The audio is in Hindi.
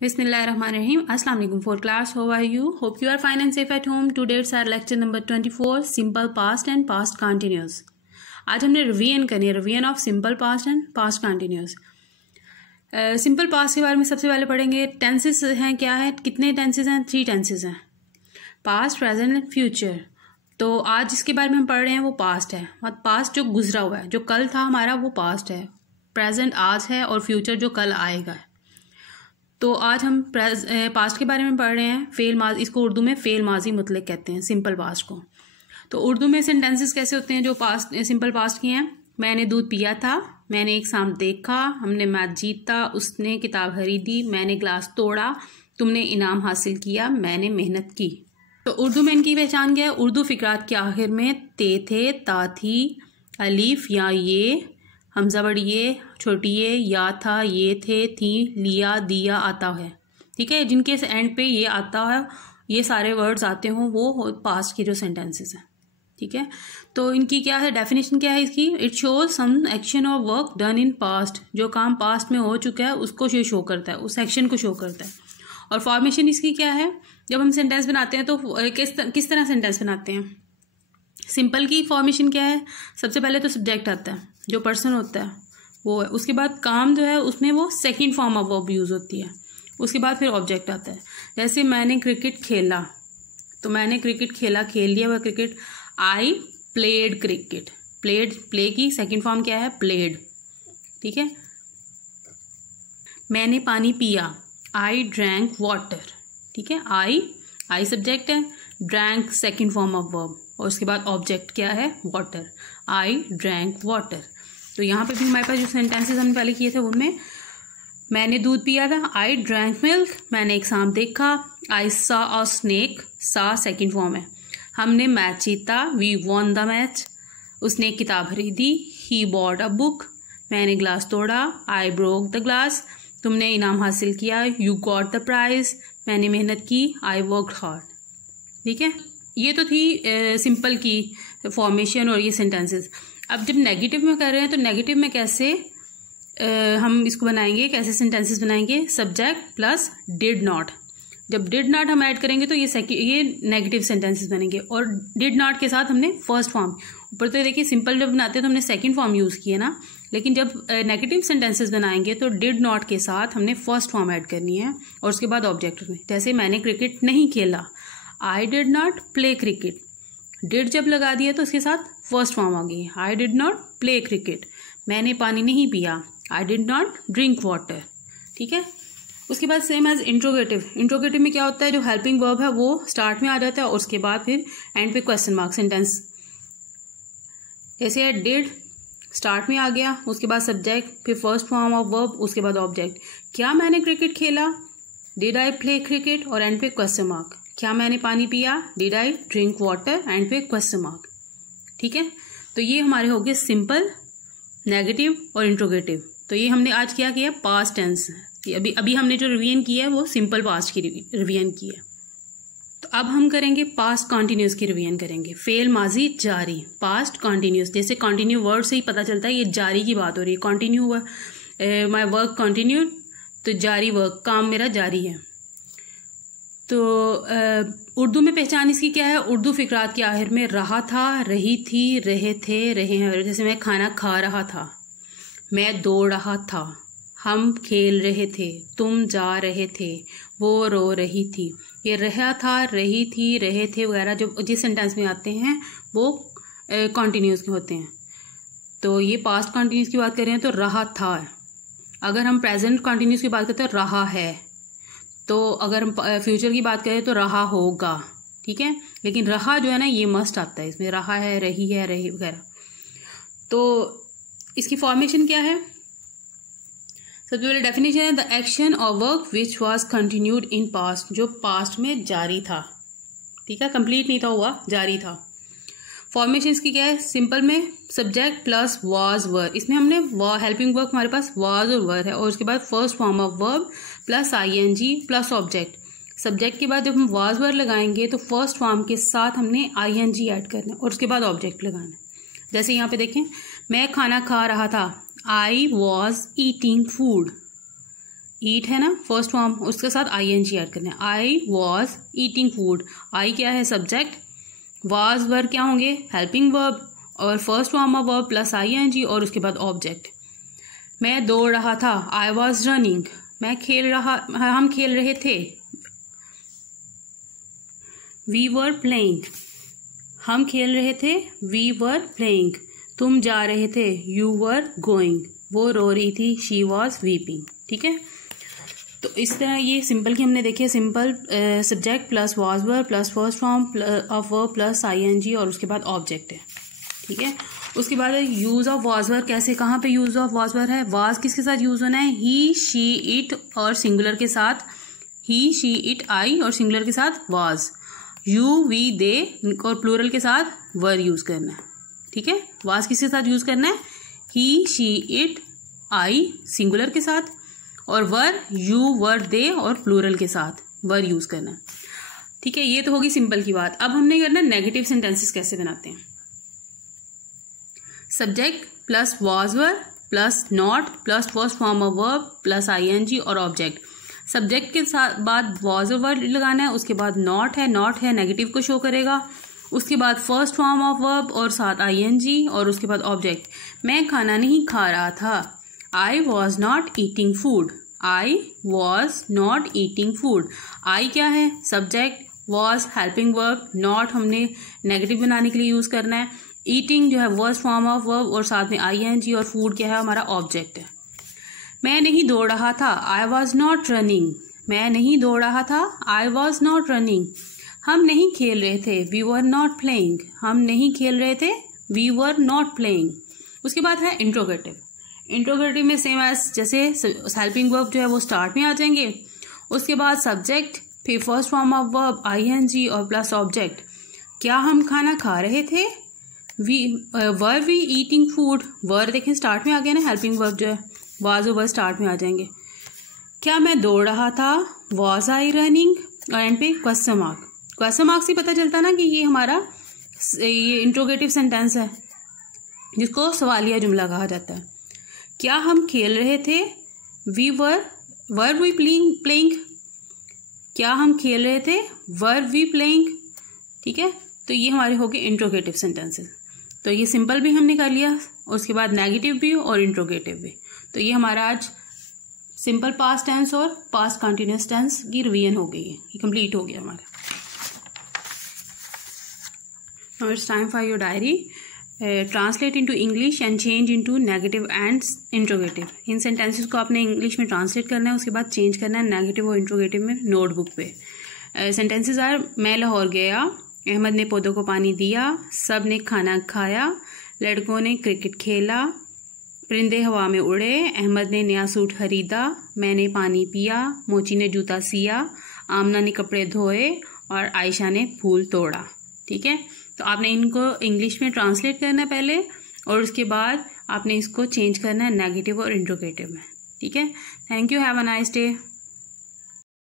Bismillahirrahmanirrahim. Assalamu alaikum for class. How are you? Hope you are fine and safe at home. Today's our lecture number 24, simple past and past continuous. आज हमने रिवीजन करनी है, revision of simple past and past continuous. Simple past के बारे में सबसे पहले पढ़ेंगे। टेंसेस हैं, क्या है, कितने टेंसेस हैं? 3 टेंसेस हैं, पास्ट, प्रेजेंट एंड फ्यूचर। तो आज जिसके बारे में हम पढ़ रहे हैं वो पास्ट है, मतलब पास्ट जो गुजरा हुआ है, जो कल था हमारा वो पास्ट है, प्रेजेंट आज है और फ्यूचर जो कल आएगा। तो आज हम पास्ट के बारे में पढ़ रहे हैं। फेल माजी, इसको उर्दू में फेल माजी मुतलक कहते हैं, सिंपल पास्ट को। तो उर्दू में सेंटेंसेस कैसे होते हैं जो पास्ट सिंपल पास्ट की हैं? मैंने दूध पिया था, मैंने एक शाम देखा, हमने मैच जीता, उसने किताब खरीदी, मैंने ग्लास तोड़ा, तुमने इनाम हासिल किया, मैंने मेहनत की। तो उर्दू में इनकी पहचान क्या है? उर्दू फिकरात के आखिर में ते थे, ता थी, अलीफ या ये, हमजा बड़ी ये, छोटी या था, ये थे, थी, लिया, दिया आता है। ठीक है, जिनके एंड पे ये आता है, ये सारे वर्ड्स आते हों, वो पास्ट की जो सेंटेंसेस हैं। ठीक है, तो इनकी क्या है, डेफिनेशन क्या है इसकी? इट शोज सम एक्शन और वर्क डन इन पास्ट। जो काम पास्ट में हो चुका है उसको ये शो करता है, उस एक्शन को शो करता है। और फॉर्मेशन इसकी क्या है? जब हम सेंटेंस बनाते हैं तो किस तरह सेंटेंस बनाते हैं? सिंपल की फॉर्मेशन क्या है? सबसे पहले तो सब्जेक्ट आता है, जो पर्सन होता है वो है। उसके बाद काम जो है उसमें वो second form of verb use होती है। उसके बाद फिर ऑब्जेक्ट आता है। जैसे मैंने क्रिकेट खेला, तो मैंने क्रिकेट खेला, खेल लिया वह cricket. I played cricket, play की सेकंड फॉर्म क्या है? प्लेड। ठीक है, मैंने पानी पिया, आई ड्रैंक वाटर। ठीक है, आई सब्जेक्ट है, drank second form of verb, और उसके बाद ऑब्जेक्ट क्या है? वाटर। I drank water. तो यहाँ पे भी हमारे पास जो सेंटेंसेस हमने पहले किए थे उनमें मैंने दूध पिया था, आई ड्रैंक मिल्क, मैंने एक सांप देखा, आई सा अ स्नेक, सा सेकंड फॉर्म है। हमने मैच जीता, वी वॉन द मैच, उसने एक किताब खरीदी, ही बॉट अ बुक, मैंने ग्लास तोड़ा, आई ब्रोक द ग्लास, तुमने इनाम हासिल किया, यू गॉट द प्राइज, मैंने मेहनत की, आई वर्कड हार्ड। ठीक है, ये तो थी सिंपल की फॉर्मेशन और ये सेंटेंसेस। अब जब नेगेटिव में कर रहे हैं तो नेगेटिव में कैसे हम इसको बनाएंगे, कैसे सेंटेंसेस बनाएंगे? Subject plus did not. जब डिड नॉट हम ऐड करेंगे तो ये नेगेटिव सेंटेंसेस बनेंगे, और डिड नॉट के साथ हमने फर्स्ट फॉर्म। ऊपर तो देखिए सिंपल जब बनाते हैं तो हमने सेकंड फॉर्म यूज़ किया ना, लेकिन जब नेगेटिव सेंटेंसेस बनाएंगे तो डिड नॉट के साथ हमने फर्स्ट फॉर्म ऐड करनी है, और उसके बाद ऑब्जेक्ट में। जैसे मैंने क्रिकेट नहीं खेला, I did not play cricket. Did जब लगा दिया तो उसके साथ फर्स्ट फॉर्म आ गई, I did not play cricket. मैंने पानी नहीं पिया, I did not drink water. ठीक है, उसके बाद सेम एज इंट्रोगेटिव। इंट्रोगेटिव में क्या होता है? जो हेल्पिंग वर्ब है वो स्टार्ट में आ जाता है, और उसके बाद फिर एंड पे क्वेश्चन मार्क सेंटेंस। जैसे डिड स्टार्ट में आ गया, उसके बाद सब्जेक्ट, फिर फर्स्ट फॉर्म ऑफ वर्ब, उसके बाद ऑब्जेक्ट। क्या मैंने क्रिकेट खेला? डिड आई प्ले क्रिकेट, और एंड पे क्वेश्चन मार्क। क्या मैंने पानी पिया? Did I drink water, and पे क्वेश्चन मार्क। ठीक है, तो ये हमारे हो गए सिंपल, नेगेटिव और इंट्रोगेटिव। तो ये हमने आज क्या किया? Past tense. अभी हमने जो रिवीजन किया है वो सिंपल पास्ट की रिवीजन की है। तो अब हम करेंगे पास्ट कॉन्टिन्यूस की रिवीजन करेंगे। फेल माजी जारी, पास्ट कॉन्टिन्यूस। जैसे कॉन्टिन्यू वर्ड से ही पता चलता है ये जारी की बात हो रही है। कॉन्टिन्यू हुआ, माई वर्क कॉन्टिन्यू, तो जारी वर्क, काम मेरा जारी है। तो उर्दू में पहचान इसकी क्या है? उर्दू फिकरात के आखिर में रहा था, रही थी, रहे थे, रहे हैं। जैसे मैं खाना खा रहा था, मैं दौड़ रहा था, हम खेल रहे थे, तुम जा रहे थे, वो रो रही थी। ये रहा था, रही थी, रहे थे वगैरह जो जिस सेंटेंस में आते हैं वो कॉन्टिन्यूस के होते हैं। तो ये पास्ट कॉन्टिन्यूस की बात कर रहे हैं तो रहा था। अगर हम प्रेजेंट कॉन्टिन्यूस की बात करते हैं रहा है, तो अगर हम फ्यूचर की बात करें तो रहा होगा। ठीक है, लेकिन रहा जो है ना ये मस्ट आता है इसमें, रहा है, रही है, रही वगैरह। तो इसकी फॉर्मेशन क्या है? सबसे पहले डेफिनेशन है द एक्शन और work which was continued in past, जो पास्ट में जारी था। ठीक है, कंप्लीट नहीं था, हुआ जारी था। फॉर्मेशन इसकी क्या है? सिंपल में सब्जेक्ट प्लस वाज वर। इसमें हमने हेल्पिंग वर्क हमारे पास वाज और वर है, और उसके बाद first form of verb plus ING plus object. Subject के बाद जब हम वाज वर लगाएंगे तो फर्स्ट फॉर्म के साथ हमने आईएनजी ऐड करना है, और उसके बाद ऑब्जेक्ट लगाना है। जैसे यहाँ पे देखें, मैं खाना खा रहा था, आई वॉज ईटिंग फूड। ईट है ना फर्स्ट फॉर्म, उसके साथ ING ऐड करना है। I was eating food, I क्या है सब्जेक्ट, वाज वर्ब क्या होंगे हेल्पिंग वर्ब, और first form of verb plus ING और उसके बाद ऑब्जेक्ट। मैं दौड़ रहा था, आई वॉज रनिंग, मैं खेल रहा, हम खेल रहे थे, वी वर प्लेइंग, हम खेल रहे थे, वी वर प्लेइंग, तुम जा रहे थे, यू वर गोइंग, वो रो रही थी, शी वॉज वीपिंग। ठीक है, तो इस तरह ये सिंपल की हमने देखी है, simple subject plus was verb plus first form of verb plus ING और उसके बाद ऑब्जेक्ट है। ठीक है, उसके बाद यूज ऑफ वॉज वर्ब, कैसे कहाँ पे यूज ऑफ वॉज वर्ब है, वाज किसके साथ यूज होना है, ही शी इट और सिंगुलर के साथ ही शी इट आई और सिंगुलर के साथ वाज, यू वी दे और प्लूरल के साथ वर यूज करना है। ठीक है, वाज किसके साथ यूज करना है, ही शी इट आई सिंगुलर के साथ, और वर यू वर दे और प्लूरल के साथ वर यूज करना है। ठीक है, ये तो होगी सिंपल की बात। अब हमने करना नेगेटिव सेंटेंसेस कैसे बनाते हैं। Subject plus was verb plus not plus first form of verb plus ING और ऑब्जेक्ट। सब्जेक्ट के साथ बाद वॉज वर्ब लगाना है, उसके बाद नॉट है नेगेटिव को शो करेगा, उसके बाद फर्स्ट फॉर्म ऑफ वर्ब और साथ ING और उसके बाद ऑब्जेक्ट। मैं खाना नहीं खा रहा था, I was not eating food, I was not eating food. I क्या है subject, was helping verb, not हमने नेगेटिव बनाने के लिए यूज करना है, ईटिंग जो है फर्स्ट फॉर्म ऑफ वर्ब और साथ में ING और फूड क्या है हमारा ऑब्जेक्ट है। मैं नहीं दौड़ रहा था, आई वॉज नॉट रनिंग, मैं नहीं दौड़ रहा था, आई वॉज नॉट रनिंग। हम नहीं खेल रहे थे, वी वर नॉट प्लेइंग, हम नहीं खेल रहे थे, वी वर नॉट प्लेइंग। उसके बाद है इंट्रोगेटिव। इंट्रोगेटिव में सेम एज जैसे हेल्पिंग वर्ब जो है वो स्टार्ट में आ जाएंगे, उसके बाद सब्जेक्ट, फिर first form of verb ING और प्लस ऑब्जेक्ट। क्या हम खाना खा रहे थे, वर वी ईटिंग फूड, वर देखें स्टार्ट में आ गया ना, हेल्पिंग वर्ब जो है वाज और वर स्टार्ट में आ जाएंगे। क्या मैं दौड़ रहा था, वॉज आई रनिंग, और एंड पे क्वेश्चन मार्क। क्वेश्चन मार्क से पता चलता ना कि ये हमारा ये इंट्रोगेटिव सेंटेंस है जिसको सवालिया जुमला कहा जाता है। क्या हम खेल रहे थे, वी वर वी प्लेइंग, क्या हम खेल रहे थे, वर वी प्लेइंग। ठीक है, तो ये हमारे हो गए इंट्रोगेटिव सेंटेंसेस। तो ये सिंपल भी हमने कर लिया, उसके बाद नेगेटिव भी और इंट्रोगेटिव भी। तो ये हमारा आज सिंपल पास्ट टेंस और पास्ट कंटिन्यूअस टेंस की रिवीजन हो गई है, ये कंप्लीट हो गया हमारा। Now it's time for your diary. Translate into English and change into negative and interrogative. In sentences को आपने इंग्लिश में ट्रांसलेट करना है, उसके बाद चेंज करना है नेगेटिव और इंट्रोगेटिव में नोटबुक पे। सेंटेंसेस आर, मैं लाहौर गया, अहमद ने पौधों को पानी दिया, सब ने खाना खाया, लड़कों ने क्रिकेट खेला, परिंदे हवा में उड़े, अहमद ने नया सूट खरीदा, मैंने पानी पिया, मोची ने जूता सिया, आमना ने कपड़े धोए और आयशा ने फूल तोड़ा। ठीक है, तो आपने इनको इंग्लिश में ट्रांसलेट करना है पहले, और उसके बाद आपने इसको चेंज करना है नेगेटिव और इंट्रोगेटिव में। ठीक है, thank you, have a nice day.